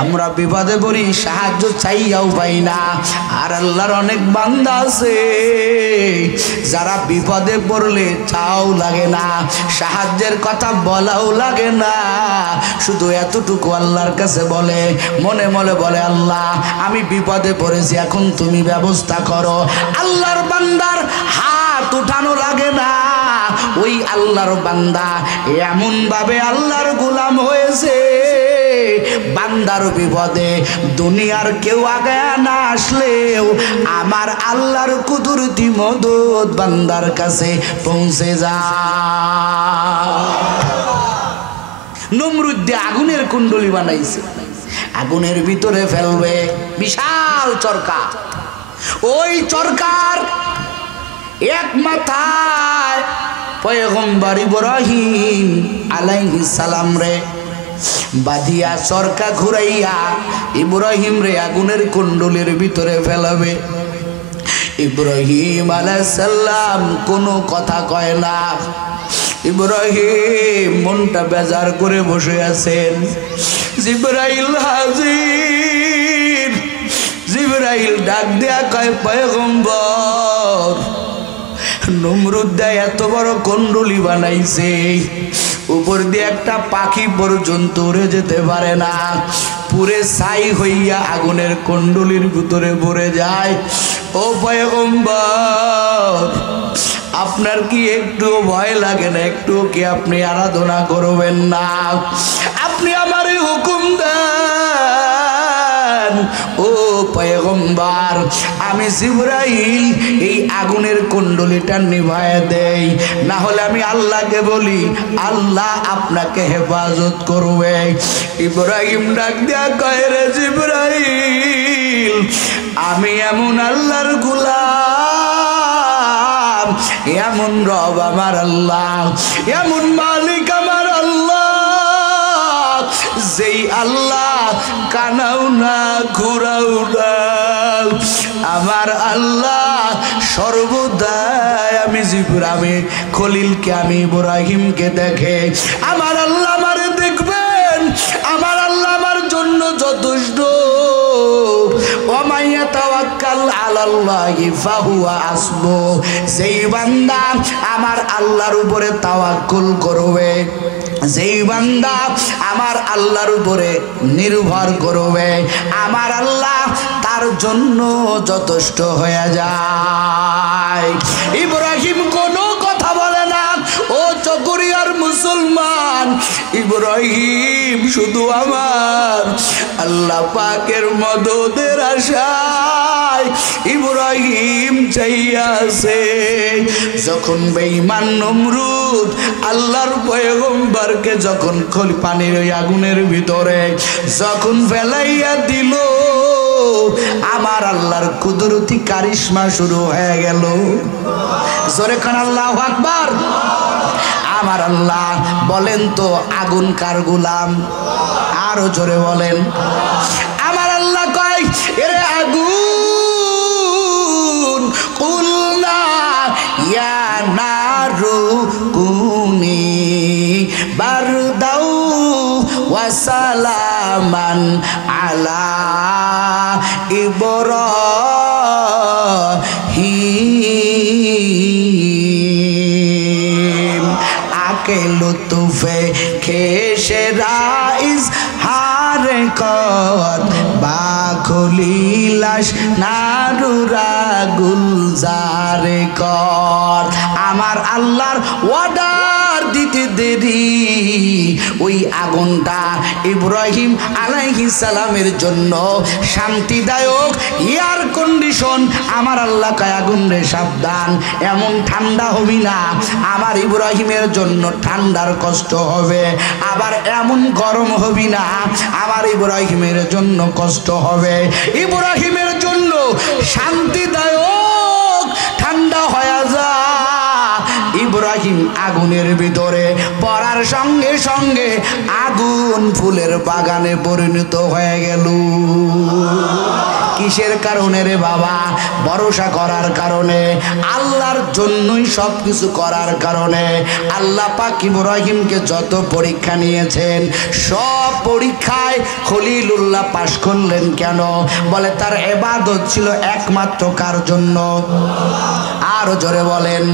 আমরা বিপদে পড়ি সাহায্য চাইয়াও পাই না। আর আল্লাহর অনেক বান্দা আছে যারা বিপদে পড়লে চাও লাগে না, সাহায্যের কথা বলাও লাগে না, শুধু এতটুকু আল্লাহর কাছে বলে, মনে মনে বলে আল্লাহ আমি বিপদে পড়েছি, এখন তুমি ব্যবস্থা করো। আল্লাহর বান্দার হাত উঠানো লাগে না। ওই আল্লাহর বান্দা এমন ভাবে আল্লাহর গোলাম হয়েছে, বান্দার বিপদে দুনিয়ার কেউ আগে না আসলেও আমার আল্লাহর কুদরতি মদদ বান্দার কাছে পৌঁছে যায়। নমরুদ দিয়ে আগুনের কুণ্ডলী বানাইছে, আগুনের ভিতরে ফেলবে বিশাল চরকা। ওই চরকার এক মাথায় পয়গম্বর ইব্রাহিম আলাইহিস সালাম রে বাঁধিয়া চরকা ঘুরাইয়া ইব্রাহিম রে আগুনের কুণ্ডলীর ভিতরে ফেলাবে। ইব্রাহিম আলাইহিস সালাম কোনো কথা কয় না। ইব্রাহিম মনটা বেজার করে বসে আছেন। জিবরাইল হাজির। জিবরাইল ডাক দেয়া কয় পয়গম্বর, নমরুদ এত বড় কুণ্ডলী বানাইছে, উপর দিয়ে একটা পাখি পর্যন্ত উড়ে যেতে পারে না, পুরে ছাই হইয়া আগুনের কুণ্ডলীর ভিতরে পড়ে যায়। ও পয়গম্বর, আপনার কি একটু ভয় লাগে না? একটু কি আপনি আরাধনা করবেন না? আপনি আমার হুকুম দেন। ও পয়গম্বর, আমি জিবরাইল এই আগুনের কুণ্ডলীটা নিভায় দেই, না হলে আমি আল্লাহকে বলি, আল্লাহ আপনাকে হেফাজত করবে। ইব্রাহিম ডাক দিয়া কয়, রে জিবরাইল, আমি এমন আল্লাহর গোলাম, এমন রব আমার আল্লাহ, এমন মালিক আমার আল্লাহ, যেই আল্লাহ কানাও না ঘুরাও না, আমার আল্লাহ সর্বদাই আমি জিবরাইল খলিলকে আমি ইব্রাহিমকে দেখে, আমার আল্লাহ আমারে দেখবেন, আমার আল্লাহ আমার জন্য যথেষ্ট। ওমাইয়া তাওয়াক্কাল আলাল্লাহি ফাহুয়া হাসবু, যেই বান্দা আমার আল্লাহর উপরে তাওয়াক্কুল করবে, যেই বান্দা আমার আল্লাহর উপরে নির্ভর করবে, আমার আল্লাহ তার জন্য যথেষ্ট হয়ে যায়। ইব্রাহিম কোনো কথা বলে না। ও চকরিয়ার মুসলমান, ইব্রাহিম শুধু আমার আল্লাহ পাকের মদদের আশায় ইব্রাহিম চাইয়াছে। যখন বেঈমান নমরুদ আল্লাহর পয়গম্বরকে যখন পানির ওই আগুনের ভিতরে যখন ফেলাইয়া দিল, আমার আল্লাহর কুদরতি কারিশমা শুরু হয়ে গেল। জোরে খান আল্লাহু আকবার। আমার আল্লাহ বলেন তো আগুন কার গোলাম? আরো জোরে বলেন। আমার আল্লাহ কয়, এরে আগুন, কুলনা ইয়া নারু কুনি বারদাউ ওয়া সালামান আলা ইব্রাহিম, আকে লুতুফে খেশে রাইজ হারে কত বাখলিলাস নারুরা গুলজারে কত। আমার আল্লাহর ওয়ার্ডার দিতে দেরি, ওই আগুনটা ইব্রাহিম আলাইহিস সালামের জন্য শান্তিদায়ক এয়ার কন্ডিশন। আমার আল্লাহ কয়, আগুন রে সাবধান, এমন ঠান্ডা হবি না, আমার ইব্রাহিমের জন্য ঠান্ডার কষ্ট হবে, আবার এমন গরম হবি না, আমার ইব্রাহিমের জন্য কষ্ট হবে। ইব্রাহিমের জন্য শান্তিদায়ক ঠান্ডা হয়ে যা। ইব্রাহিম আগুনের ভিতরে পড়ার সঙ্গে সঙ্গে আগুন ফুলের বাগানে পরিণত হয়ে গেল। কি কিসের কারণে রে বাবা? ভরসা করার কারণে, আল্লাহর জন্যই সব কিছু করার কারণে। আল্লাহ পাক ইব্রাহিমকে যত পরীক্ষা নিয়েছেন সব পরীক্ষায় খলিলুল্লাহ পাশ করলেন কেন? বলে তার ইবাদত ছিল একমাত্র কার জন্য? আরো জোরে বলেন।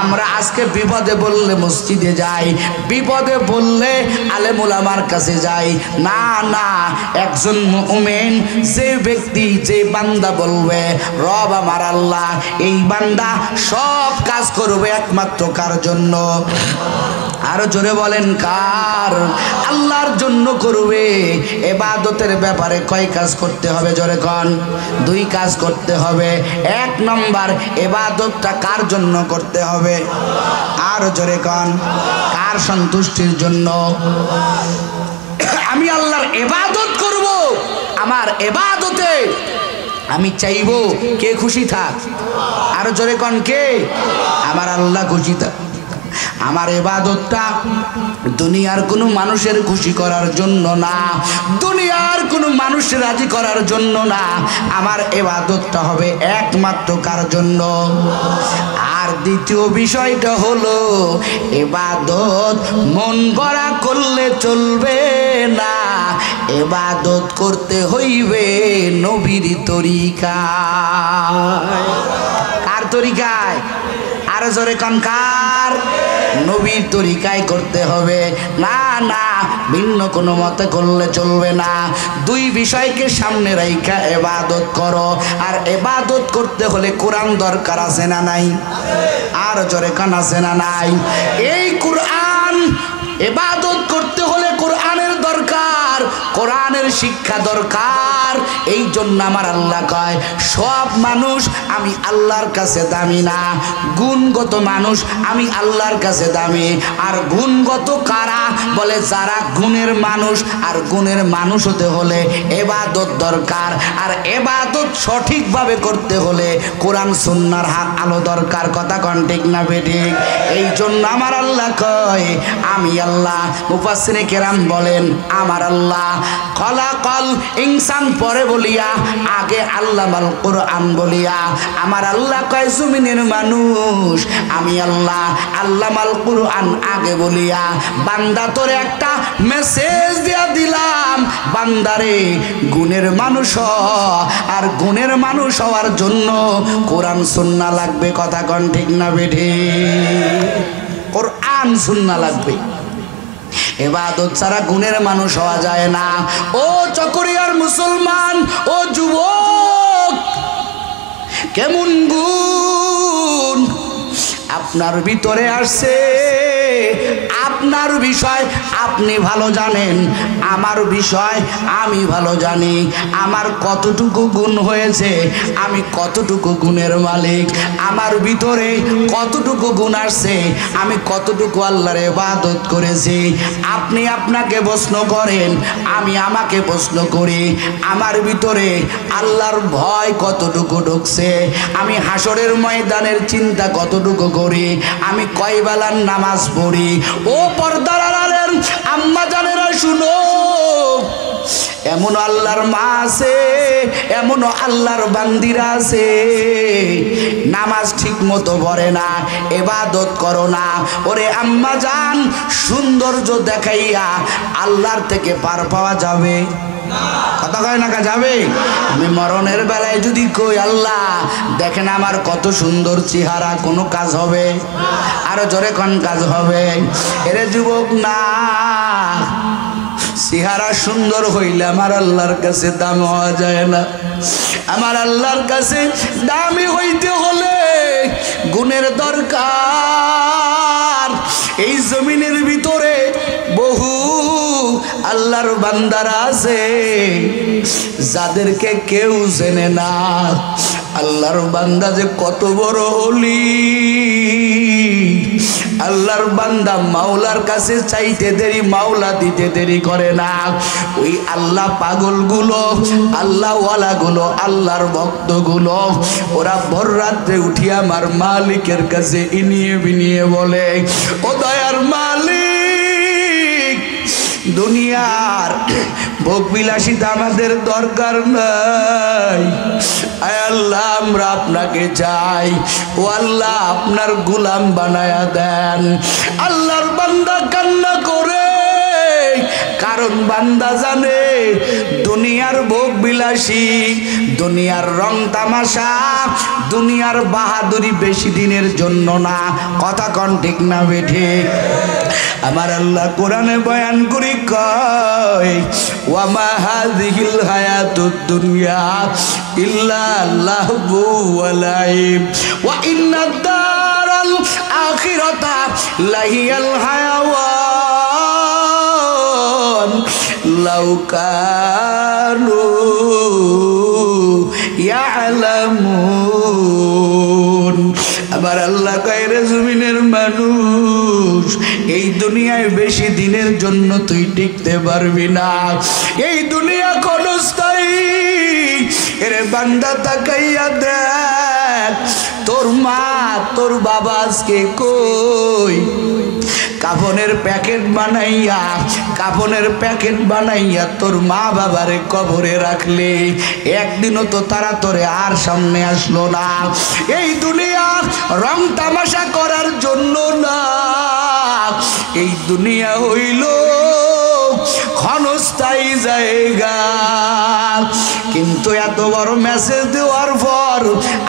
আমরা আজকে বিপদে বললে মসজিদে যাই, বিপদে বললে আলেম উলামার কাছে যাই। না না, একজন মুমিন যে ব্যক্তি, যে বান্দা বলবে রব আমার আল্লাহ, এই বান্দা সব কাজ করবে একমাত্র কার জন্য? আরো জোরে বলেন কার? আল্লাহর জন্য করবে। ইবাদতের ব্যাপারে কয় কাজ করতে হবে? জোরে কোন? 2 কাজ করতে হবে। 1 নম্বর, ইবাদতটা কার জন্য করতে হবে? আরো জোরে কোন? কার সন্তুষ্টির জন্য? আমি আল্লাহর ইবাদত করব, আমার ইবাদতে আমি চাইবো কে খুশি থাক। আরো জোরে কোন? কে? আমার আল্লাহ খুশি থাক। আমার ইবাদতটা দুনিয়ার কোনো মানুষের খুশি করার জন্য না, দুনিয়ার কোনো মানুষের রাজি করার জন্য না। আমার ইবাদতটা হবে একমাত্র কার জন্য? আর দ্বিতীয় বিষয়টা হলো ইবাদত মন গড়া করলে চলবে না, ইবাদত করতে হইবে নবীর তরিকায়। কার তরিকায়? আরো জোরে কোন? কার? নবীর তরিকায় করতে হবে। না না, ভিন্ন কোনো মতে করলে চলবে না। 2 বিষয়কে সামনে রাইখা ইবাদত করো। আর ইবাদত করতে হলে কোরআন দরকার আছে না নাই? আর জোরে কোন? আছে না নাই? এই কোরআন, ইবাদত করতে হলে কোরআনের দরকার, কোরআনের শিক্ষা দরকার। এই জন্য আমার আল্লাহ কয় সব মানুষ আমি আল্লাহর কাছে দামি না, গুণগত মানুষ আমি আল্লাহর কাছে দামি। আর গুণগত কারা? বলে যারা গুণের মানুষ। আর গুণের মানুষ হতে হলে ইবাদত দরকার। আর ইবাদত সঠিকভাবে করতে হলে কোরআন সুন্নাহর হাত আলো দরকার। কথা কোন ঠিক না বেঠিক? এই জন্য আমার আল্লাহ কয় আমি আল্লাহ। মুফাসসিরে কেরাম বলেন আমার আল্লাহ খলাকাল ইনসান পরে বলিয়া আগে আল্লামাল কোরআন বলিয়া আমার আল্লাহ কয় জমিনের মানুষ আমি আল্লাহ আল্লামাল কোরআন আগে বলিয়া বান্দা তোরে একটা মেসেজ দিয়া দিলাম, বান্দারে গুণের মানুষ আর গুণের মানুষ হওয়ার জন্য কোরআন সুন্নাহ লাগবে। কথা কোন ঠিক না বেঠিক? কোরআন সুন্নাহ লাগবে। ইবাদত ছাড়া গুণের মানুষ হওয়া যায় না। ও চকরিয়ার মুসলমান, ও যুবক, কেমন গুণ আপনার ভিতরে আসছে? আপনার বিষয় আপনি ভালো জানেন, আমার বিষয় আমি ভালো জানি। আমার কতটুকু গুণ হয়েছে, আমি কতটুকু গুণের মালিক, আমার ভিতরে কতটুকু গুণ আসছে, আমি কতটুকু আল্লাহর ইবাদত করেছি। আপনি আপনাকে প্রশ্ন করেন, আমি আমাকে প্রশ্ন করি, আমার ভিতরে আল্লাহর ভয় কতটুকু ঢুকছে, আমি হাসরের ময়দানের চিন্তা কতটুকু করি, আমি কয় বেলার নামাজ পড়ি। ও পর্দার আড়ালের আম্মা জানেরা শুনো, এমন আল্লাহর মা আছে, এমন আল্লাহর বান্দিরা আছে নামাজ ঠিক মতো পড়ে না, ইবাদত করো না। ওরে আম্মা জান, সৌন্দর্য দেখাইয়া আল্লাহর থেকে পার পাওয়া যাবে? কথা কয় না যাবে? আমি মরণের বেলায় যদি কই আল্লাহ দেখেন আমার কত সুন্দর চেহারা, কোনো কাজ হবে? আরো জোরে কোন কাজ হবে? এরে যুবক না, চেহারা সুন্দর হইলে আমার আল্লাহর কাছে দাম হওয়া যায় না। আমার আল্লাহর কাছে দামি হইতে হলে গুণের দরকার। এই জমিনের ভিতরে বহু আল্লাহর বান্দারা আছে যাদেরকে কেউ চেনে না। আল্লাহর বান্দা যে কত বড় ওলি, আল্লাহর বান্দা মাওলার কাছে চাইতে দেরি, মাওলা দিতে দেরি করে না। ওই আল্লাহ পাগলগুলো, আল্লাহওয়ালাগুলো, আল্লাহর ভক্তগুলো, ওরা ভোর রাত্রে উঠিয়া আমার মালিকের কাছে ইনিয়ে বিনিয়ে বলে, ও দয়ার মালিক, দুনিয়ার ভোগ বিলাসিতা আমাদের দরকার নাই। আয় আল্লাহ আমরা আপনাকে চাই। ও আল্লাহ আপনার গোলাম বানায়া দেন। আল্লাহর বান্দা কান্না করে, কারণ বান্দা জানে দুনিয়ার ভোগ বিলাসী, দুনিয়ার রং তামাশা, দুনিয়ার বাহাদুরি বেশি দিনের জন্য না। কথা কন ঠিক না বেঠে? আমার আল্লাহ কোরআনে বয়ান করি কয়, ওয়া মা হাযিহিল হায়াতুদ দুনিয়া ইল্লা লাহবু ওয়া লাইব ওয়া ইন্নাদ দারাল আখিরাতা লাহিয়াল হায়াওয়ান লাউ কানু ইয়ালামুন। আবার আল্লাহ কয়, রে জমিনের মানুষ, এই দুনিয়ায় বেশি দিনের জন্য তুই টিকতে পারবি না। এই দুনিয়া ক্ষণস্থায়ী। এরে বান্দা তাকাইয়া দেখ, তোর মা তোর বাবা আজকে কই? কাফনের প্যাকেট বানাইয়া, কাফনের প্যাকেট বানাইয়া তোর মা বাবারে কবরে রাখলে, একদিনও তো তারা তোরে আর সামনে আসলো না। এই দুনিয়া রং তামাশা করার জন্য না, এই দুনিয়া হইল ক্ষণস্থায়ী জায়গা। কিন্তু এত বড় মেসেজ দেওয়ার পর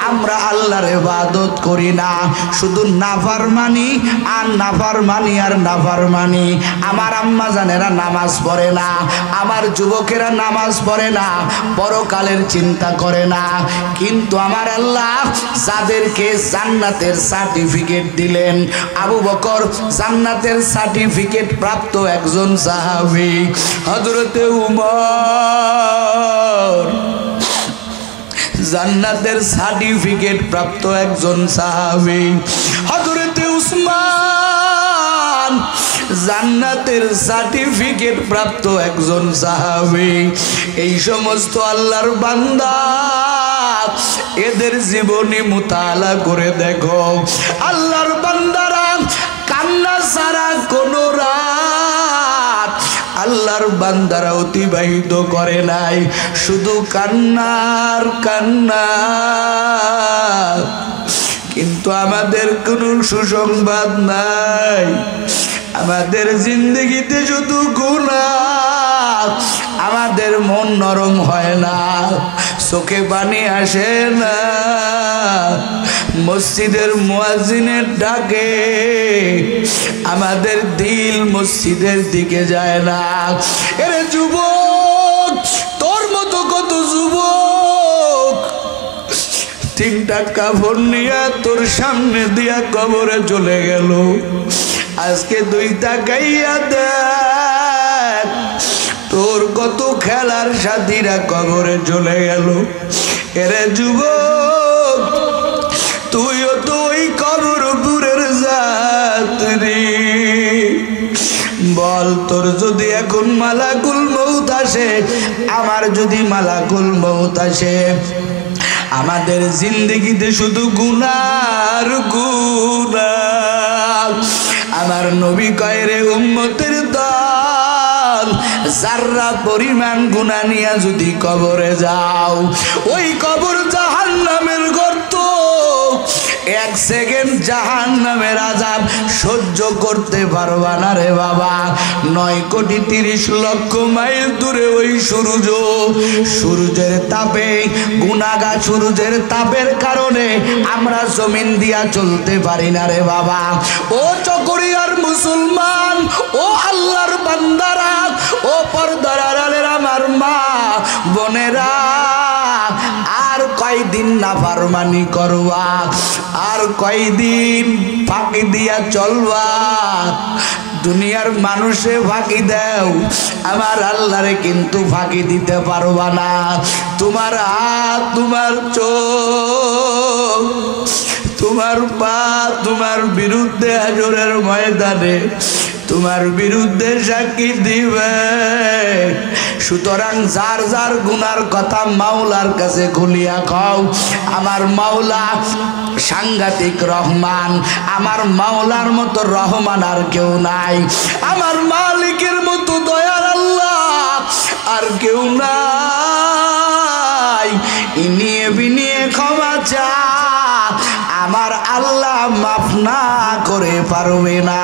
আমরা আল্লাহর ইবাদত করি না, শুধু নাফরমানি আর নাফরমানি আর নাফরমানি। আমার আম্মা জানেরা নামাজ পড়ে না, আমার যুবকেরা নামাজ পড়ে না, পরকালের চিন্তা করে না। কিন্তু আমার আল্লাহ যাদেরকে জান্নাতের সার্টিফিকেট দিলেন, আবু বকর জান্নাতের সার্টিফিকেট প্রাপ্ত একজন সাহাবী, হযরতে উমর জান্নাতের সার্টিফিকেট প্রাপ্ত একজন সাহাবী, হযরতে উসমান জান্নাতের সার্টিফিকেট প্রাপ্ত একজন সাহাবী। এই সমস্ত আল্লাহর বান্দা, এদের জীবনী মুতালা করে দেখো, আল্লাহর বান্দারা কান্না ছাড়া কোনো রাত আল্লাহর বান্দারা অতিবাহিত করে নাই, শুধু কান্নার কান্না। কিন্তু আমাদের কোনো সুসংবাদ নাই, আমাদের জিন্দগিতে শুধু গুনাহ, আমাদের মন নরম হয় না, চোখে পানি আসে না, মসজিদের মুয়াজ্জিনের ডাকে আমাদের দিল মসজিদের দিকে যায় না। এরে যুবক, তোর মতো কত যুবক তিনটা কাফন নিয়ে তোর সামনে দিয়া কবরে চলে গেল, আজকে দুইটা গাইয়া দেখ তোর কত খেলার সাথীরা কবরে চলে গেল। এরে যুবক, তুইও তো ওই কবরপুরের যাত্রী। বল, তোর যদি এখন মালাকুল মউত আসে, আমার যদি মালাকুল মউত আসে, আমাদের জিন্দগিতে শুধু গুনার গুনাহ। আমার নবী কয়, রে উম্মতের দল, যারা পরিমাণ গুনাহ নিয়ে যদি কবরে যাও, ওই কবর জাহান্নামের গর্ত। এক সেকেন্ড জাহান্নামের আযাব সহ্য করতে পারবা না রে বাবা। 9,30,00,000 মাইল দূরে ওই সূর্য, সূর্যের তাপে, গুনাহগার সূর্যের তাপের কারণে আমরা জমিন দিয়া চলতে পারি না রে বাবা। ও চকরিয়ার মুসলমান, ও আল্লাহর বান্দারা, ও পর্দার আড়ালের আমার মা বোনেরা, আর কয়দিন নাফরমানি করবা, আর কয়দিন ফাঁকি দিয়া চলবা? দুনিয়ার মানুষে ফাঁকি দেও, আমার আল্লাহরে কিন্তু ফাঁকি দিতে পারবা না। তোমার হাত, তোমার চোখ, তোমার পা তোমার বিরুদ্ধে হাজরের ময়দানে তোমার বিরুদ্ধে সাক্ষী দিবে। সুতরাং যার যার গুনার কথা মাওলার কাছে খুলিয়া খাও। আমার মাওলা সাংঘাতিক রহমান, আমার মাওলার মতো রহমান আর কেউ নাই, আমার মালিকের মতো দয়ার আল্লাহ আর কেউ নাই, ইনিয়ে বিনিয়ে ক্ষমা চা, আমার আল্লাহ মাফ না করে পারবে না।